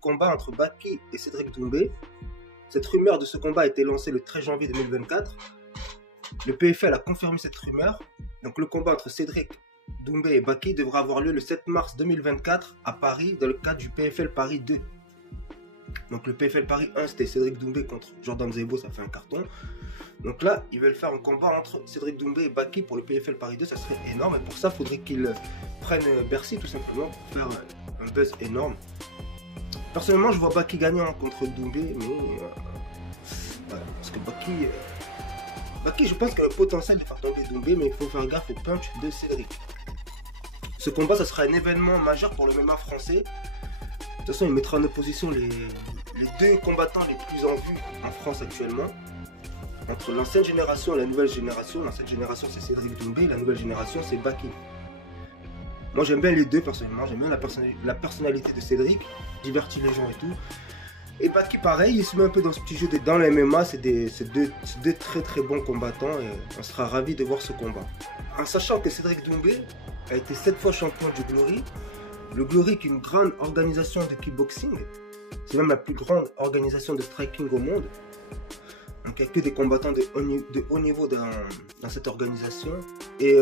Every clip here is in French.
combat entre Baki et Cédric Doumbé. Cette rumeur de ce combat a été lancée le 13 janvier 2024. Le PFL a confirmé cette rumeur. Donc le combat entre Cédric Doumbé et Baki devra avoir lieu le 7 mars 2024 à Paris dans le cadre du PFL Paris 2. Donc le PFL Paris 1 c'était Cédric Doumbé contre Jordan Zebo, ça fait un carton. Donc là ils veulent faire un combat entre Cédric Doumbé et Baki pour le PFL Paris 2, ça serait énorme. Et pour ça il faudrait qu'ils prennent Bercy tout simplement pour faire un buzz énorme. Personnellement je vois Baki gagnant contre Doumbé, mais voilà, parce que Baki je pense qu'il a le potentiel de faire tomber Doumbé, mais il faut faire gaffe au punch de Cédric. Ce combat ça sera un événement majeur pour le MMA français. De toute façon, il mettra en opposition les deux combattants les plus en vue en France actuellement. Entre l'ancienne génération et la nouvelle génération. L'ancienne génération, c'est Cédric Doumbé. La nouvelle génération, c'est Baki. Moi, j'aime bien les deux, personnellement. J'aime bien la personnalité de Cédric. Il divertit les gens et tout. Et Baki, pareil, il se met un peu dans ce petit jeu. Dans le MMA, c'est deux très très bons combattants. Et on sera ravis de voir ce combat. En sachant que Cédric Doumbé a été 7 fois champion du Glory. Le Glory est une grande organisation de kickboxing. C'est même la plus grande organisation de striking au monde. Donc il n'y a que des combattants de haut niveau dans cette organisation. Et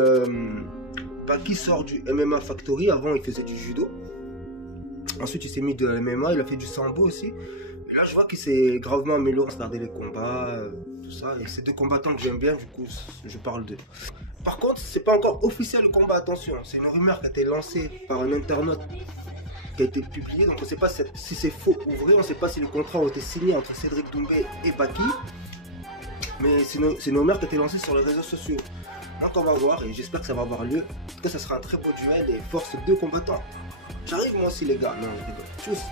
Baki sort du MMA Factory. Avant il faisait du judo. Ensuite il s'est mis de la MMA. Il a fait du sambo aussi. Et là je vois qu'il s'est gravement amélioré à regarder les combats, tout ça. Et c'est deux combattants que j'aime bien, du coup je parle d'eux. Par contre, c'est pas encore officiel le combat, attention. C'est une rumeur qui a été lancée par un internaute qui a été publié. Donc on ne sait pas si c'est faux ou vrai. On ne sait pas si les contrats ont été signés entre Cédric Doumbé et Baki. Mais c'est une rumeur qui a été lancée sur les réseaux sociaux. Donc on va voir et j'espère que ça va avoir lieu. En tout cas, ça sera un très beau duel et force deux combattants. J'arrive moi aussi les gars. Non, je rigole. Tchuss.